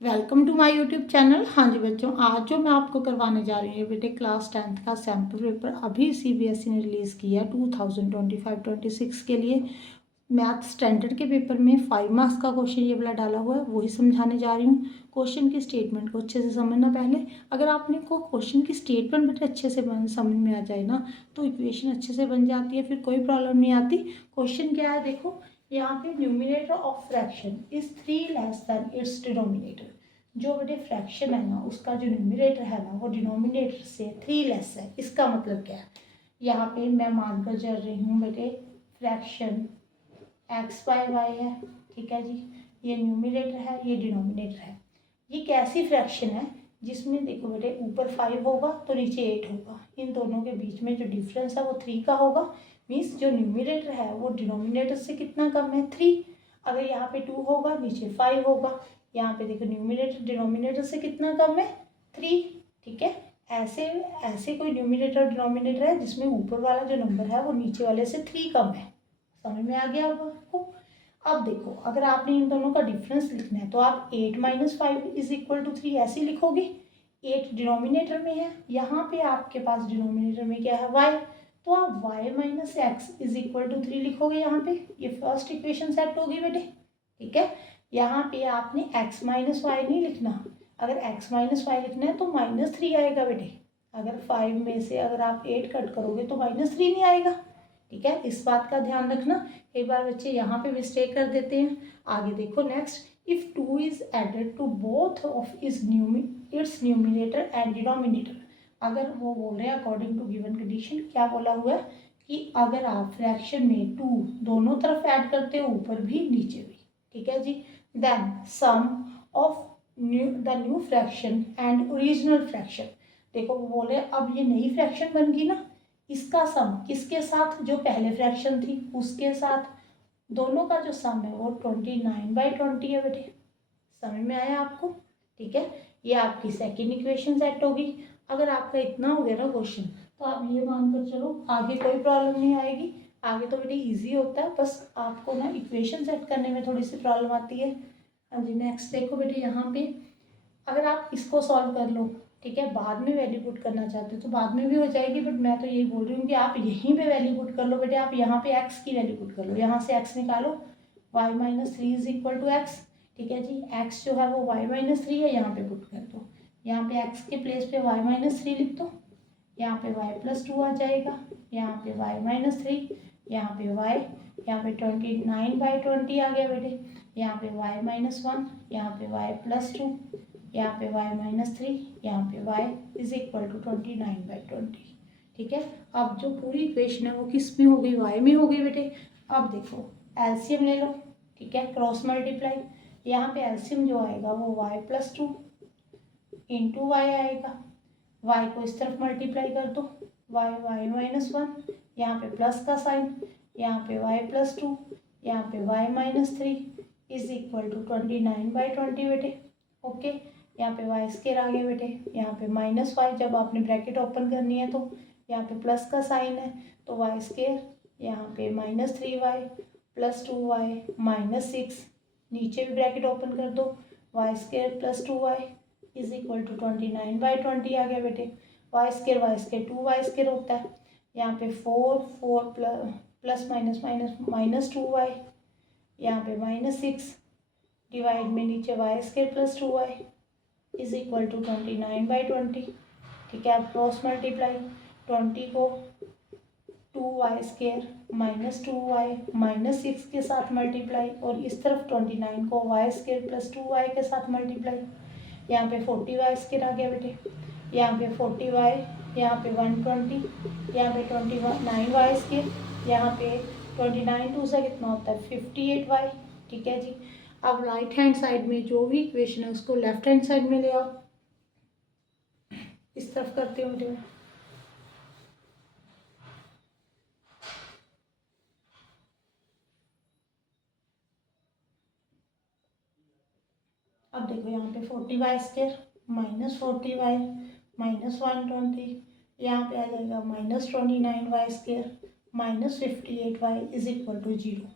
Welcome to my YouTube channel. हाँ जी बच्चों, आज जो मैं आपको करवाने जा रही हूँ बेटे क्लास 10th का सैम्पल पेपर अभी सीबीएसई ने रिलीज़ किया 2025-26 के लिए। मैथ स्टैंडर्ड के पेपर में 5 मार्क्स का क्वेश्चन ये वाला डाला हुआ है, वही समझाने जा रही हूँ। क्वेश्चन की स्टेटमेंट को अच्छे से समझना। पहले अगर आपने को क्वेश्चन की स्टेटमेंट बेटे अच्छे से समझ में आ जाए ना तो इक्वेशन अच्छे से बन जाती है, फिर कोई प्रॉब्लम नहीं आती। क्वेश्चन क्या है देखो, यहाँ पे numerator of fraction is 3 less than it's denominator. जो बेटे फ्रैक्शन है ना उसका जो न्यूमिनेटर है ना वो डिनोमिनेटर से 3 लेस है। इसका मतलब क्या है, यहाँ पे मैं मानकर चल रही हूँ बेटे फ्रैक्शन एक्स बाय वाई है, ठीक है जी। ये न्यूमिनेटर है, ये डिनोमिनेटर है। ये कैसी फ्रैक्शन है जिसमें देखो बेटे ऊपर 5 होगा तो नीचे 8 होगा। इन दोनों के बीच में जो डिफरेंस है वो 3 का होगा। मीन्स जो न्यूमिनेटर है वो डिनोमिनेटर से कितना कम है, 3। अगर यहाँ पे 2 होगा नीचे 5 होगा। यहाँ पे देखो न्यूमिनेटर डिनोमिनेटर से कितना कम है, 3। ठीक है, ऐसे ऐसे कोई न्यूमिनेटर डिनोमिनेटर है जिसमें ऊपर वाला जो नंबर है वो नीचे वाले से 3 कम है। समझ में आ गया आपको। अब देखो, अगर आपने इन दोनों का डिफरेंस लिखना है तो आप 8 - 5 = 3 ऐसे लिखोगे। 8 डिनोमिनेटर में है, यहाँ पे आपके पास डिनोमिनेटर में क्या है, y। तो आप y - x = 3 लिखोगे। यहाँ पे ये फर्स्ट इक्वेशन सेट होगी बेटे, ठीक है। यहाँ पे आपने x - y नहीं लिखना। अगर x - y लिखना है तो -3 आएगा बेटे। अगर 5 में से अगर आप 8 कट करोगे तो -3 नहीं आएगा, ठीक है। इस बात का ध्यान रखना। कई बार बच्चे यहाँ पे मिस्टेक कर देते हैं। आगे देखो next, if 2 is added to both of its numerator and denominator. अगर वो बोल रहे हैं अकॉर्डिंग टू गिवन कंडीशन, क्या बोला हुआ है कि अगर आप फ्रैक्शन में 2 दोनों तरफ ऐड करते हो, ऊपर भी नीचे भी, ठीक है जी, then sum of the new fraction and original fraction. देखो वो बोले अब ये नई फ्रैक्शन बन गई ना, इसका सम किसके साथ, जो पहले फ्रैक्शन थी उसके साथ। दोनों का जो सम है वो 29/20 है बेटे। समझ में आया आपको, ठीक है। ये आपकी सेकेंड इक्वेशन सेट होगी। अगर आपका इतना हो गया ना क्वेश्चन तो आप ये मानकर चलो आगे कोई प्रॉब्लम नहीं आएगी। आगे तो बेटे इजी होता है, बस आपको ना इक्वेशन सेट करने में थोड़ी सी प्रॉब्लम आती है। हाँ जी, नेक्स्ट देखो बेटे, यहाँ पे अगर आप इसको सॉल्व कर लो, ठीक है, बाद में वैल्यू पुट करना चाहते हो तो बाद में भी हो जाएगी, बट मैं तो यही बोल रही हूँ कि आप यहीं पे वैल्यू पुट कर लो बेटे। आप यहाँ पे x की वैल्यू पुट कर लो, यहाँ से x निकालो, y - 3 = x, ठीक है जी। x जो है वो y - 3 है, यहाँ पे पुट कर दो। यहाँ पे x के प्लेस पे y - 3 लिख दो, यहाँ पे y + 2 आ जाएगा, यहाँ पे y - 3, यहाँ पे y, यहाँ पे 29/20 आ गया बेटे। यहाँ पे y - 1, यहाँ पे y + 2, यहाँ पे y - 3, यहाँ पे y = 29/20, ठीक है। अब जो पूरी इक्वेशन है वो किस में हो गई, y में हो गई बेटे। अब देखो एलसीएम ले लो, ठीक है, क्रॉस मल्टीप्लाई। यहाँ पे एलसीएम जो आएगा वो y + 2 × y आएगा। y को इस तरफ मल्टीप्लाई कर दो, y - 1, यहाँ पे प्लस का साइन, यहाँ पे y + 2, यहाँ पे y - 3 = 29/20 बेटे। ओके, यहाँ पे y² आ गया बेटे, यहाँ पे -y, जब आपने ब्रैकेट ओपन करनी है तो यहाँ पे प्लस का साइन है तो y², यहाँ पे -3y + 2y -6, नीचे भी ब्रैकेट ओपन कर दो, y² + 2y = 29/20 आ गया बेटे। y² 2y² होता है, यहाँ पे 4 प्लस माइनस 2y, यहाँ पे -6 डिवाइड में नीचे y² + 2y = 29/20, ठीक है। आप क्रॉस मल्टीप्लाई 20 को 2y² - 2y -6 के साथ मल्टीप्लाई, और इस तरफ 29 को y² + 2y के साथ मल्टीप्लाई। यहाँ पे 40y² आ गया बेटे, यहाँ पे 40y, यहाँ पे 120, यहाँ पे 29y², यहाँ पे 29 2 से कितना होता है 58y, ठीक है जी। अब राइट हैंड साइड में जो भी इक्वेशन है उसको लेफ्ट हैंड साइड में ले आओ। इस तरफ करते हो बेटे। अब देखो यहाँ पे 40y² -40y -120, यहाँ पे आ जाएगा -29y² -58y = 0।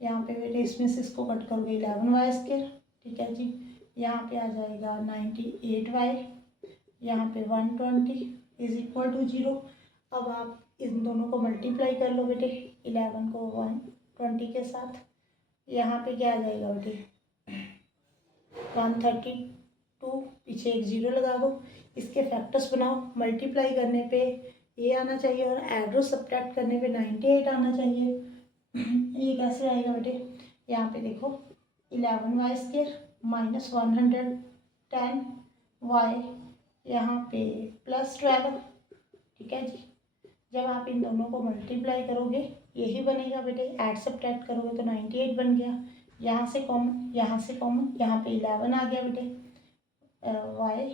यहाँ पे बेटे इसमें से इसको कट करोगे 11y², ठीक है जी। यहाँ पे आ जाएगा 98y, यहाँ पे 120 इज इक्वल टू 0। अब आप इन दोनों को मल्टीप्लाई कर लो बेटे, 11 को 120 के साथ। यहाँ पे क्या आ जाएगा बेटे 132, पीछे एक ज़ीरो लगा दो। इसके फैक्टर्स बनाओ, मल्टीप्लाई करने पे ये आना चाहिए और ऐड और सब्ट्रैक्ट करने पे 98 आना चाहिए। ये कैसे आएगा बेटे, यहाँ पे देखो 11y² माइनस 110y, यहाँ पे प्लस 12। ठीक है जी, जब आप इन दोनों को मल्टीप्लाई करोगे यही बनेगा बेटे, ऐड सब्ट्रैक्ट करोगे तो 98 बन गया। यहाँ से कॉमन, यहाँ से कॉमन, यहाँ पे 11 आ गया बेटे, y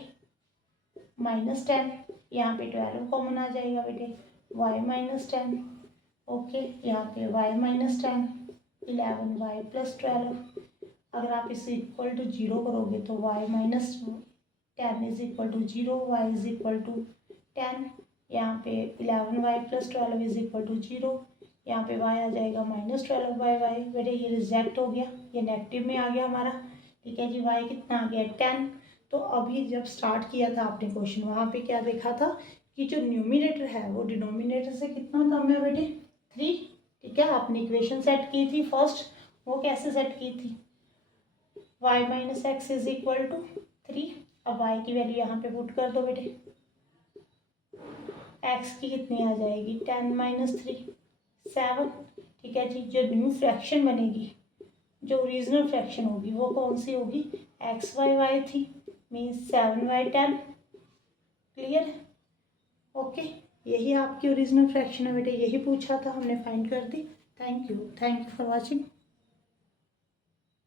माइनस 10, यहाँ पे 12 कॉमन आ जाएगा बेटे, y माइनस 10। ओके, यहाँ पे y माइनस 10, 11y प्लस 12। अगर आप इसे इक्वल टू 0 करोगे तो y minus 10 is equal to 0, y is equal to 10। यहाँ पे 11y plus 12 is equal to 0, यहाँ पे y आ जाएगा माइनस 12y। बेटे ये रिजेक्ट हो गया, ये नेगेटिव में आ गया हमारा। ठीक है जी, y कितना आ गया 10। तो अभी जब स्टार्ट किया था आपने क्वेश्चन, वहाँ पे क्या देखा था कि जो न्यूमिनेटर है वो डिनोमिनेटर से कितना कम है बेटे 3। ठीक है, आपने इक्वेशन सेट की थी फर्स्ट, वो कैसे सेट की थी, y minus x is equal to 3। अब y की वैल्यू यहाँ पे पुट कर दो बेटे, x की कितनी आ जाएगी 10 माइनस 3 7। ठीक है जी, जो न्यू फ्रैक्शन बनेगी, जो ओरिजिनल फ्रैक्शन होगी वो कौन सी होगी, एक्स वाई वाई थी, मीन्स 7/10। Clear, okay. यही आपकी ओरिजिनल फ्रैक्शन है बेटे, यही पूछा था, हमने फाइंड कर दी। Thank you for watching.